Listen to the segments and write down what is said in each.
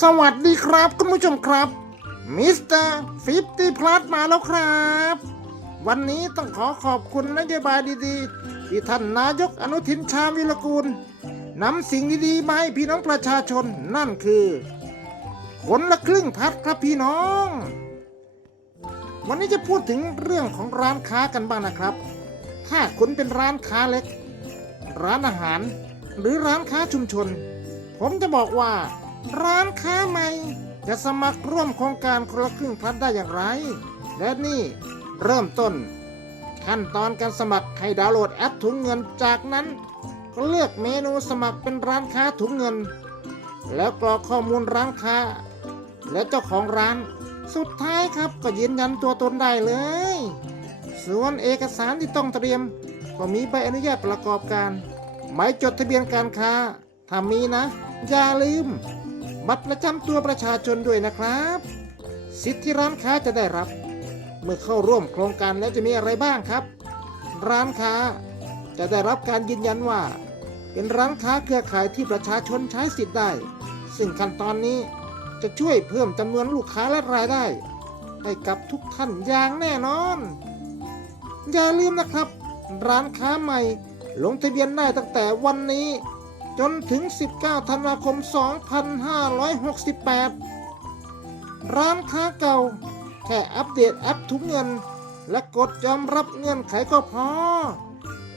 สวัสดีครับคุณผู้ชมครับมิสเตอร์ฟิฟตี้พลัสมาแล้วครับ วันนี้ต้องขอขอบคุณนโยบายดีๆ ที่ท่านนายกอนุทินชาญวิรกูลนำสิ่งดีๆมาให้พี่น้องประชาชนนั่นคือคนละครึ่งพัดครับพี่น้อง วันนี้จะพูดถึงเรื่องของร้านค้ากันบ้างนะครับ ถ้าคุณเป็นร้านค้าเล็ก ร้านอาหาร หรือร้านค้าชุมชน ผมจะบอกว่า ร้านค้าใหม่ จะสมัครร่วมโครงการคนละครึ่งพันได้อย่างไร และนี่เริ่มต้น ขั้นตอนการสมัครให้ดาวน์โหลดแอปถุงเงินจากนั้น ก็เลือกเมนูสมัครเป็นร้านค้าถุงเงิน แล้วกรอกข้อมูลร้านค้า และเจ้าของร้าน สุดท้ายครับก็ยืนยันตัวตนได้เลย ส่วนเอกสารที่ต้องเตรียม ก็มีใบอนุญาตประกอบการหมายจดทะเบียนการค้า ถ้ามีนะ อย่าลืม บัตรประจำตัวประชาชนด้วยนะครับ สิทธิร้านค้าจะได้รับ เมื่อเข้าร่วมโครงการแล้วจะมีอะไรบ้างครับ ร้านค้าจะได้รับการยืนยันว่า เป็นร้านค้าเครือข่ายที่ประชาชนใช้สิทธิ์ได้ ซึ่งขั้นตอนนี้จะช่วยเพิ่มจำนวนลูกค้าและรายได้ ให้กับทุกท่านอย่างแน่นอน อย่าลืมนะครับ ร้านค้าใหม่ลงทะเบียนได้ตั้งแต่วันนี้ จนถึง 19 ธันวาคม 2568 ร้านค้าเก่า แค่อัปเดตแอปถุงเงิน และกดยอมรับเงื่อนไขก็พอ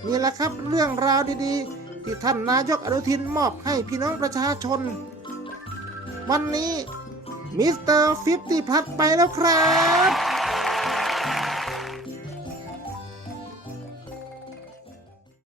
นี่แหละครับเรื่องราวดีๆ ที่ท่านนายกอนุทินมอบให้พี่น้องประชาชน วันนี้มิสเตอร์ฟิฟตี้พัดไปแล้วครับ